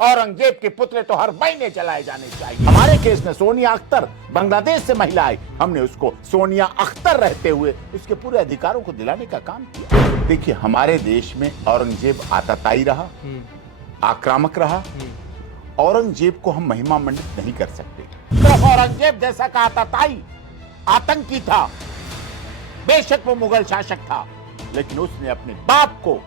औरंगजेब के पुतले तो हर महीने जलाए जाने चाहिए। हमारे केस में सोनिया अख्तर बांग्लादेश से महिला आई, हमने उसको सोनिया अख्तर रहते हुए उसके पूरे अधिकारों को दिलाने का काम किया। देखिए, हमारे देश में औरंगजेब आताताई रहा, आक्रामक रहा। औरंगजेब को हम महिमा मंडित नहीं कर सकते। सिर्फ औरंगजेब जैसा का आताताई आतंकी था, बेशक वो मुगल शासक था, लेकिन उसने अपने बाप को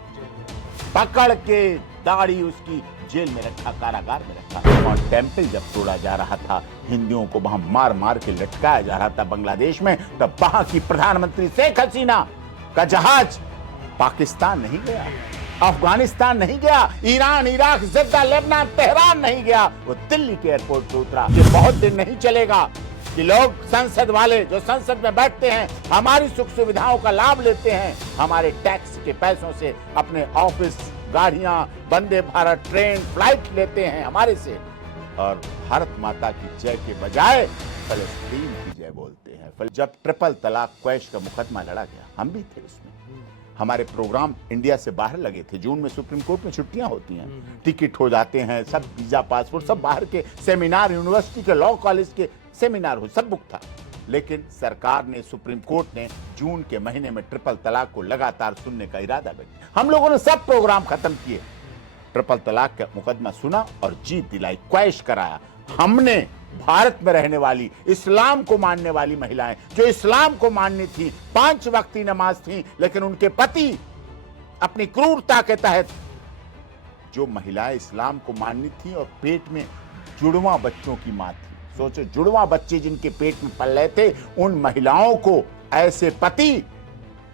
पकड़ के दाढ़ी उसकी जेल में रखा, कारागार में रखा। और टेम्पल जब तोड़ा जा रहा था, हिंदुओं को वहां मार मार के लटकाया जा रहा था बांग्लादेश में, तब वहां की प्रधानमंत्री शेख हसीना का जहाज पाकिस्तान नहीं गया, अफगानिस्तान नहीं गया, Iran, Iraq, Jeddah, Lebanon, Tehran नहीं गया, वो दिल्ली के एयरपोर्ट पे उतरा। ये बहुत दिन नहीं चलेगा कि लोग संसद वाले जो संसद में बैठते हैं, हमारी सुख सुविधाओं का लाभ लेते हैं, हमारे टैक्स के पैसों से अपने ऑफिस, गाड़ियां, वंदे भारत ट्रेन, फ्लाइट लेते हैं हमारे से, और भारत माता की जय के बजाय फलस्तीन की जय बोलते हैं। जब ट्रिपल तलाक क्वैश का मुकदमा लड़ा गया, हम भी थे उसमें। हमारे प्रोग्राम इंडिया से बाहर लगे थे। जून में सुप्रीम कोर्ट में छुट्टियां होती हैं, टिकट हो जाते हैं, सब वीजा, पासपोर्ट, सब बाहर के सेमिनार, यूनिवर्सिटी के, लॉ कॉलेज के सेमिनार हो, सब बुक था। लेकिन सरकार ने, सुप्रीम कोर्ट ने जून के महीने में ट्रिपल तलाक को लगातार सुनने का इरादा व्यक्त किया। हम लोगों ने सब प्रोग्राम खत्म किए, ट्रिपल तलाक का मुकदमा सुना और जीत दिलाई, क्वैश कराया। हमने भारत में रहने वाली, इस्लाम को मानने वाली महिलाएं, जो इस्लाम को माननी थी, 5 वक्ती नमाज थी, लेकिन उनके पति अपनी क्रूरता के तहत, जो महिलाएं इस्लाम को माननी थी और पेट में जुड़वा बच्चों की मां थी, सोचो, जुड़वा बच्चे जिनके पेट में पल रहे थे, उन महिलाओं को ऐसे पति,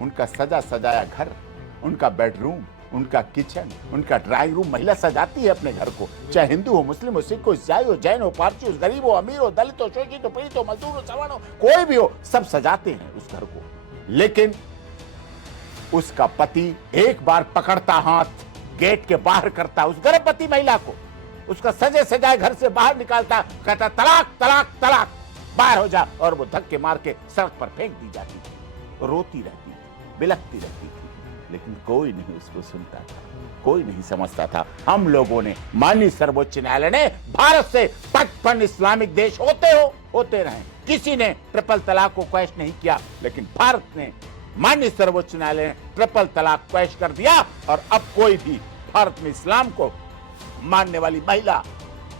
उनका सजा सजाया घर, उनका बेडरूम, उनका किचन, उनका ड्राइंग रूम, महिला सजाती है अपने घर को, चाहे हिंदू हो, मुस्लिम हो, सिख हो, ईसाई हो, जैन हो, पारसी हो, गरीब हो, अमीर हो, दलित हो, शोषित हो, पीड़ित हो, मजदूर हो, सवर्ण हो, कोई भी हो, सब सजाते हैं उस घर को। लेकिन उसका पति एक बार पकड़ता हाथ, गेट के बाहर करता उस गर्भवती महिला को, उसका सजे सजाए घर से बाहर निकालता, कहता तलाक तलाक तलाक, बाहर हो जा, और वो धक्के मार के सड़क पर फेंक दी जाती थी। रोती रहती थी, बिलखती रहती थी, लेकिन कोई नहीं उसको सुनता था, कोई नहीं समझता था। हम लोगों ने, माननीय सर्वोच्च न्यायालय ने, भारत से 55 इस्लामिक देश होते रहे, किसी ने ट्रिपल तलाक को क्वैश नहीं किया, लेकिन भारत ने, माननीय सर्वोच्च न्यायालय ने ट्रिपल तलाक क्वैश कर दिया। और अब कोई भी भारत में इस्लाम को मानने वाली महिला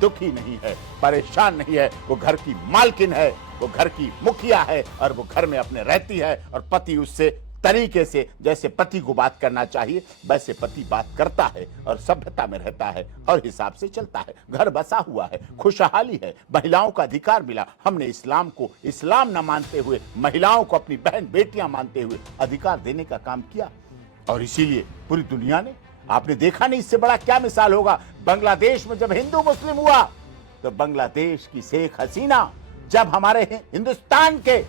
दुखी नहीं है, परेशान नहीं है, वो घर की मालकिन है, वो घर की मुखिया है, और वो घर में अपने रहती है, और पति उससे तरीके से, जैसे पति को बात करना चाहिए वैसे पति बात करता है, और सभ्यता में रहता है, और हिसाब से चलता है। घर बसा हुआ है, खुशहाली है, महिलाओं का अधिकार मिला। हमने इस्लाम को इस्लाम न मानते हुए, महिलाओं को अपनी बहन बेटियां मानते हुए अधिकार देने का काम किया। और इसीलिए पूरी दुनिया ने, आपने देखा नहीं इससे बड़ा क्या मिसाल होगा, बांग्लादेश में जब हिंदू मुस्लिम हुआ, तो बांग्लादेश की शेख हसीना, जब हमारे हिंदुस्तान के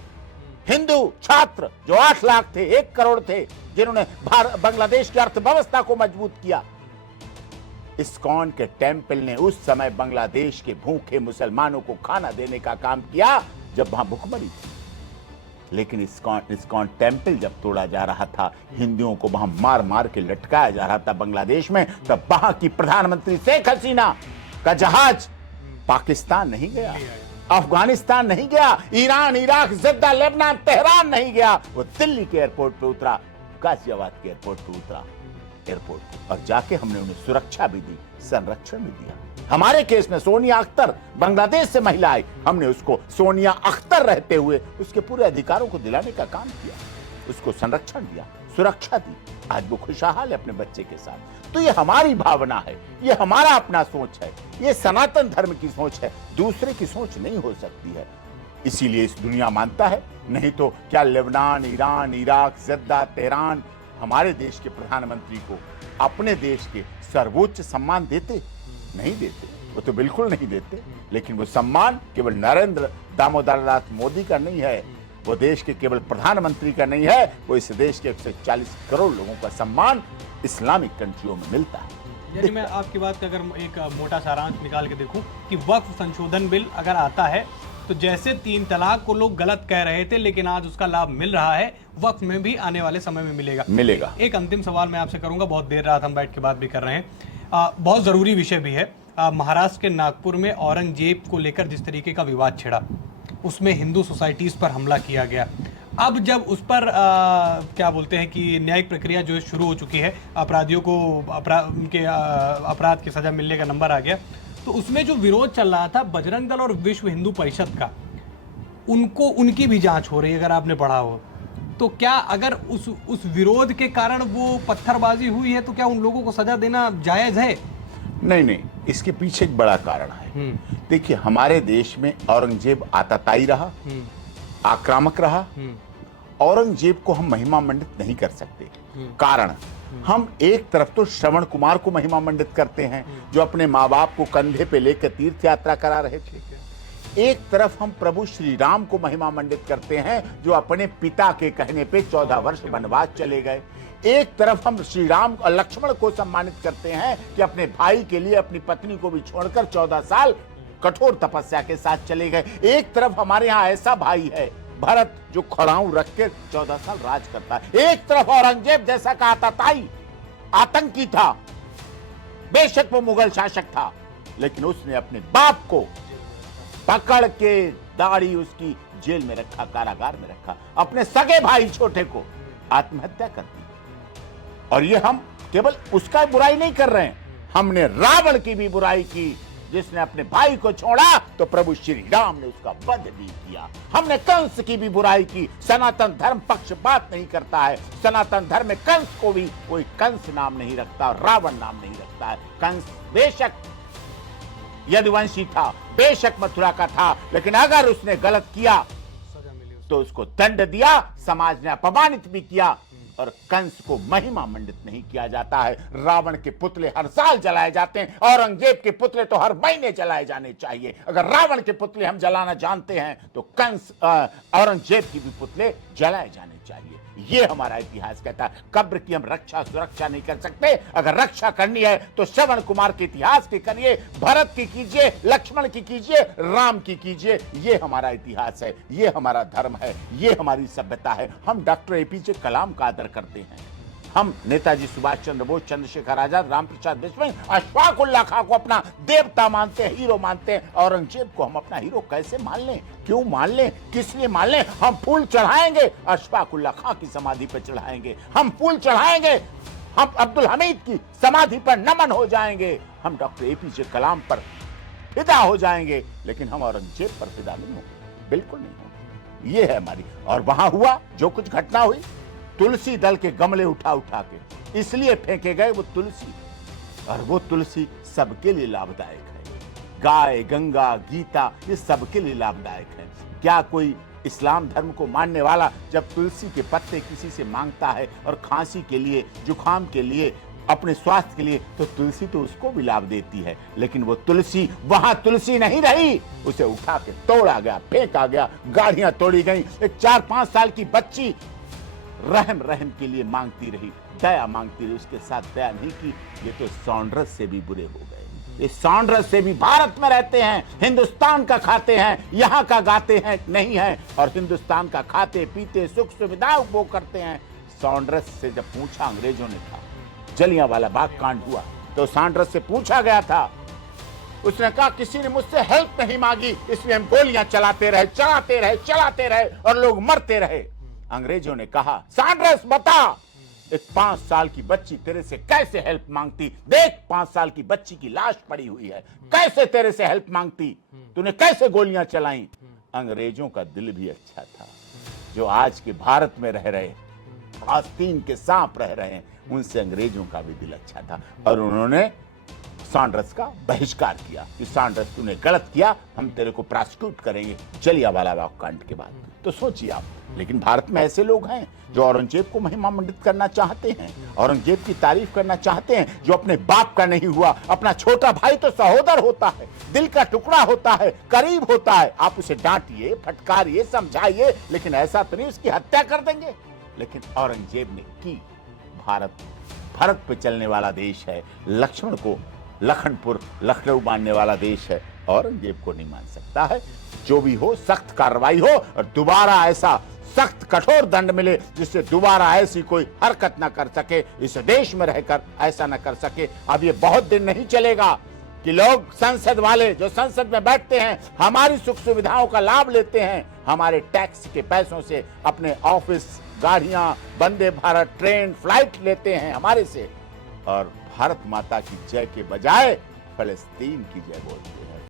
हिंदू छात्र जो 8 लाख थे, 1 करोड़ थे, जिन्होंने बांग्लादेश की अर्थव्यवस्था को मजबूत किया, इस्कॉन के टेम्पल ने उस समय बांग्लादेश के भूखे मुसलमानों को खाना देने का काम किया जब वहां भुखमरी थी। लेकिन इस्कॉन टेम्पल जब तोड़ा जा रहा था, हिंदुओं को वहां मार मार के लटकाया जा रहा था बांग्लादेश में, तब वहां की प्रधानमंत्री शेख हसीना का जहाज पाकिस्तान नहीं गया, अफगानिस्तान नहीं गया, Iran, Iraq, Jeddah, Lebanon, Tehran नहीं गया, वो दिल्ली के एयरपोर्ट पे उतरा, गाजियाबाद के एयरपोर्ट पे उतरा, और जाके हमने उन्हें सुरक्षा भी दी, संरक्षण भी दिया। हमारे केस में सोनिया अख्तर बांग्लादेश से महिला आई, हमने उसको सोनिया अख्तर रहते हुए उसके पूरे अधिकारों को दिलाने का काम किया, उसको संरक्षण दिया, सुरक्षा दी। आज वो खुशहाल है अपने बच्चे के साथ। तो ये हमारी भावना है, ये हमारा अपना सोच है, ये सनातन धर्म की सोच है, दूसरे की सोच नहीं हो सकती है। इसीलिए इस दुनिया मानता है, नहीं तो क्या Lebanon, Iran, Iraq, Jeddah, Tehran हमारे देश के प्रधानमंत्री को अपने देश के सर्वोच्च सम्मान देते? नहीं देते, वो तो बिल्कुल नहीं देते। लेकिन वो सम्मान केवल नरेंद्र दामोदर दास मोदी का नहीं है, वो देश के केवल प्रधानमंत्री का नहीं है, वो इस देश के 140 करोड़ लोगों का सम्मान इस्लामिक कंट्रियों में मिलता है। यानी मैं आपकी बात का अगर एक मोटा सारांश निकाल के देखूं कि वक्फ संशोधन बिल अगर आता है तो जैसे 3 तलाक को लोग गलत कह रहे थे, लेकिन आज उसका लाभ मिल रहा है, वक्फ में भी आने वाले समय में मिलेगा। एक अंतिम सवाल मैं आपसे करूंगा, बहुत देर रात हम बैठ के बात भी कर रहे हैं, बहुत जरूरी विषय भी है। महाराष्ट्र के नागपुर में औरंगजेब को लेकर जिस तरीके का विवाद छिड़ा, उसमें हिंदू सोसाइटीज पर हमला किया गया। अब जब उस पर क्या बोलते हैं कि न्यायिक प्रक्रिया जो है शुरू हो चुकी है, अपराधियों को उनके अपराध की सजा मिलने का नंबर आ गया, तो उसमें जो विरोध चल रहा था बजरंग दल और विश्व हिंदू परिषद का, उनकी भी जांच हो रही है। अगर आपने पढ़ा हो तो क्या अगर उस विरोध के कारण वो पत्थरबाजी हुई है तो क्या उन लोगों को सजा देना जायज है? नहीं, इसके पीछे एक बड़ा कारण है। देखिए, हमारे देश में औरंगजेब आताताई रहा, आक्रामक रहा। औरंगजेब को हम महिमा मंडित नहीं कर सकते। कारण, हम एक तरफ तो श्रवण कुमार को महिमा मंडित करते हैं जो अपने माँ बाप को कंधे पे लेकर तीर्थ यात्रा करा रहे थे। एक तरफ हम प्रभु श्री राम को महिमा मंडित करते हैं जो अपने पिता के कहने पे 14 वर्ष वनवास चले गए। एक तरफ हम श्री राम और लक्ष्मण को सम्मानित करते हैं कि अपने भाई के लिए अपनी पत्नी को भी छोड़कर 14 साल कठोर तपस्या के साथ चले गए। एक तरफ हमारे यहाँ ऐसा भाई है भरत जो खड़ाऊ रख के 14 साल राज करता है। एक तरफ औरंगजेब जैसा का आताताई आतंकी था, बेशक वो मुगल शासक था, लेकिन उसने अपने बाप को पकड़ के दाढ़ी उसकी जेल में रखा, कारागार में रखा, अपने सगे भाई छोटे को आत्महत्या कर दी। और ये हम केवल उसका बुराई नहीं कर रहे हैं, हमने रावण की भी बुराई की जिसने अपने भाई को छोड़ा तो प्रभु श्री राम ने उसका वध भी किया। हमने कंस की भी बुराई की। सनातन धर्म पक्षपात नहीं करता है। सनातन धर्म में कंस को भी कोई कंस नाम नहीं रखता, रावण नाम नहीं रखता है। कंस बेशक यदुवंशी था, बेशक मथुरा का था, लेकिन अगर उसने गलत किया तो उसको दंड दिया, समाज ने अपमानित भी किया। और कंस को महिमा मंडित नहीं किया जाता है। रावण के पुतले हर साल जलाए जाते हैं, औरंगजेब के पुतले तो हर महीने जलाए जाने चाहिए। अगर रावण के पुतले हम जलाना जानते हैं तो कंस औरंगजेब की भी पुतले जलाए जाने चाहिए। ये हमारा इतिहास कहता है। कब्र की हम रक्षा सुरक्षा नहीं कर सकते। अगर रक्षा करनी है तो श्रवण कुमार के इतिहास की करिए, भरत की कीजिए, लक्ष्मण की कीजिए, राम की कीजिए। ये हमारा इतिहास है, ये हमारा धर्म है, ये हमारी सभ्यता है। हम डॉक्टर एपीजे कलाम का आदर करते हैं, हम नेताजी सुभाष चंद्र बोस, चंद्रशेखर आजाद, राम प्रसाद बिस्मिल, अशफाक उल्लाह खां को अपना देवता मानते हैं, हीरो मानते हैं। औरंगजेब को हम अपना हीरो कैसे मान लें? क्यों मान लें? किस लिए मान लें? हम फूल चढ़ाएंगे, अशफाक उल्लाह खां की समाधि पर चढ़ाएंगे, हम फूल चढ़ाएंगे, हम अब्दुल हमीद की समाधि पर नमन हो जाएंगे, हम डॉक्टर एपीजे कलाम पर फिदा हो जाएंगे, लेकिन हम औरंगजेब पर फिदा नहीं होंगे, बिल्कुल नहीं होंगे। ये है हमारी। और वहां हुआ जो कुछ घटना हुई, तुलसी दल के गमले उठा उठा के इसलिए फेंके गए वो तुलसी, और वो तुलसी सबके लिए लाभदायक है। गाय, गंगा, गीता, ये सबके लिए लाभदायक है। क्या कोई इस्लाम धर्म को मानने वाला जब तुलसी के पत्ते किसी से मांगता है और खांसी के लिए, जुकाम के लिए, अपने स्वास्थ्य के लिए, तो तुलसी तो उसको भी लाभ देती है। लेकिन वो तुलसी वहां तुलसी नहीं रही, उसे उठा के तोड़ा गया, फेंका गया, गाड़ियां तोड़ी गई। एक 4-5 साल की बच्ची रहम के लिए मांगती रही, दया मांगती रही, उसके साथ दया नहीं की। ये तो सॉन्ड्रस से भी बुरे हो गए। ये सॉन्ड्रस से भी भारत में रहते हैं, हिंदुस्तान का खाते हैं, यहाँ का गाते हैं नहीं है, और हिंदुस्तान का खाते पीते सुख सुविधा उपभोग करते हैं। सॉन्ड्रस से जब पूछा अंग्रेजों ने था, जलियांवाला बाग कांड हुआ तो सॉन्ड्रस से पूछा गया था, उसने कहा किसी ने मुझसे हेल्प नहीं मांगी, इसलिए हम गोलियां चलाते रहे और लोग मरते रहे। अंग्रेजों ने कहा, सॉन्ड्रस बता, एक 5 साल की बच्ची तेरे से कैसे हेल्प मांगती? देख, 5 साल की बच्ची की लाश पड़ी हुई है, कैसे तेरे से हेल्प मांगती? तूने कैसे गोलियां चलाई? अंग्रेजों का दिल भी अच्छा था, जो आज के भारत में रह रहे, आस्तीन के सांप रह रहे हैं, उनसे अंग्रेजों का भी दिल अच्छा था। और उन्होंने सॉन्ड्रस का बहिष्कार किया कि सॉन्ड्रस तूने गलत किया, हम तेरे को प्रोसिक्यूट करेंगे जलियांवाला बाग कांड के बाद। तो सोचिए आप, लेकिन भारत में ऐसे लोग हैं जो औरंगजेब को महिमा मंडित करना चाहते हैं, औरंगजेब की तारीफ करना चाहते हैं, जो अपने बाप का नहीं हुआ। अपना छोटा भाई तो सहोदर होता है, दिल का टुकड़ा होता है, करीब होता है, आप उसे डांटिए, फटकारिए, समझाइए, लेकिन ऐसा तो नहीं उसकी हत्या कर देंगे। लेकिन औरंगजेब ने की। भारत पे चलने वाला देश है, लक्ष्मण को लखनपुर लखनऊ मानने वाला देश है, औरंगजेब को नहीं मान सकता है। जो भी हो, सख्त कार्रवाई हो और दोबारा ऐसा सख्त कठोर दंड मिले जिससे दोबारा ऐसी कोई हरकत ना कर सके, इस देश में रहकर ऐसा ना कर सके। अब ये बहुत दिन नहीं चलेगा। कि लोग संसद वाले जो संसद में बैठते हैं हमारी सुख सुविधाओं का लाभ लेते हैं, हमारे टैक्स के पैसों से अपने ऑफिस, गाड़ियां, वंदे भारत ट्रेन, फ्लाइट लेते हैं हमारे से, और भारत माता की जय के बजाय फलस्तीन की जय बोलते हैं।